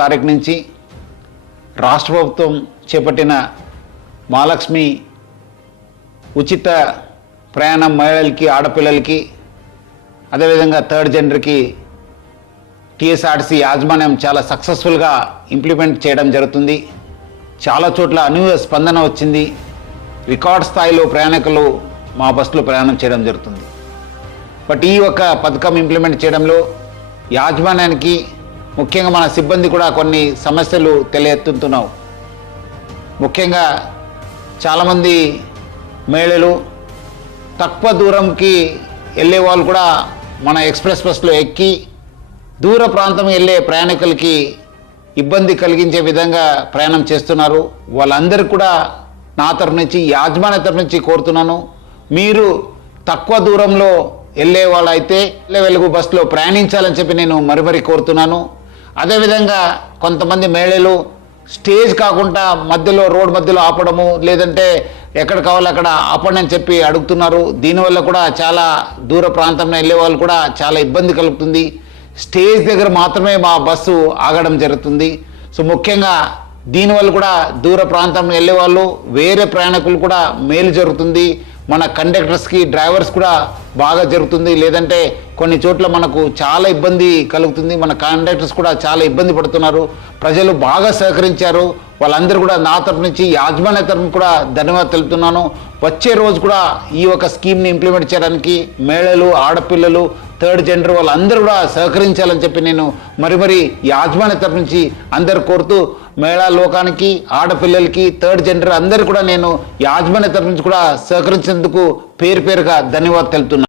తారీఖు నుంచి రాష్ట్ర ప్రభుత్వం చేపట్టిన మహాలక్ష్మి ఉచిత ప్రయాణం మహిళలకి, ఆడపిల్లలకి, అదేవిధంగా థర్డ్ జెండర్కి టీఎస్ఆర్టీసీ యాజమాన్యం చాలా సక్సెస్ఫుల్గా ఇంప్లిమెంట్ చేయడం జరుగుతుంది. చాలా చోట్ల అనూహ్య స్పందన వచ్చింది. రికార్డ్ స్థాయిలో ప్రయాణికులు మా బస్సులో ప్రయాణం చేయడం జరుగుతుంది. బట్ ఈ ఒక పథకం ఇంప్లిమెంట్ చేయడంలో యాజమాన్యానికి, ముఖ్యంగా మన సిబ్బంది కూడా కొన్ని సమస్యలు తెలియెత్తుతున్నావు. ముఖ్యంగా చాలామంది మహిళలు తక్కువ దూరంకి వెళ్ళే వాళ్ళు కూడా మన ఎక్స్ప్రెస్ బస్సులో ఎక్కి దూర ప్రాంతం వెళ్ళే ప్రయాణికులకి ఇబ్బంది కలిగించే విధంగా ప్రయాణం చేస్తున్నారు. వాళ్ళందరూ కూడా నా తరఫు నుంచి, యాజమాన్య తరఫు నుంచి కోరుతున్నాను, మీరు తక్కువ దూరంలో వెళ్ళే వాళ్ళైతే వెలుగు బస్సులో ప్రయాణించాలని చెప్పి నేను మరీ కోరుతున్నాను. అదేవిధంగా కొంతమంది మహిళలు స్టేజ్ కాకుండా మధ్యలో, రోడ్ మధ్యలో ఆపడము, లేదంటే ఎక్కడ కావాలో అక్కడ ఆపండి అని చెప్పి అడుగుతున్నారు. దీనివల్ల కూడా చాలా దూర ప్రాంతంలో వెళ్ళే వాళ్ళు కూడా చాలా ఇబ్బంది కలుగుతుంది. స్టేజ్ దగ్గర మాత్రమే మా బస్సు ఆగడం జరుగుతుంది. సో ముఖ్యంగా దీనివల్ల కూడా దూర ప్రాంతంలో వెళ్ళే వాళ్ళు, వేరే ప్రయాణికులు కూడా మేలు జరుగుతుంది. మన కండక్టర్స్కి, డ్రైవర్స్ కూడా బాగా జరుగుతుంది. లేదంటే కొన్ని చోట్ల మనకు చాలా ఇబ్బంది కలుగుతుంది. మన కండక్టర్స్ కూడా చాలా ఇబ్బంది పడుతున్నారు. ప్రజలు బాగా సహకరించారు. వాళ్ళందరూ కూడా నా తరఫు నుంచి, యాజమాన్య తరఫున కూడా ధన్యవాదాలు తెలుపుతున్నాను. వచ్చే రోజు కూడా ఈ ఒక స్కీమ్ని ఇంప్లిమెంట్ చేయడానికి మహిళలు, ఆడపిల్లలు, థర్డ్ జెండర్ వాళ్ళందరూ కూడా సహకరించాలని చెప్పి నేను మరి యాజమాన్య తరఫు నుంచి అందరు కోరుతూ, మహిళా లోకానికి, ఆడపిల్లలకి, థర్డ్ జెండర్ అందరూ కూడా నేను యాజమాన్య తరఫు నుంచి కూడా సహకరించేందుకు పేరుగా ధన్యవాదాలు తెలుపుతున్నాను.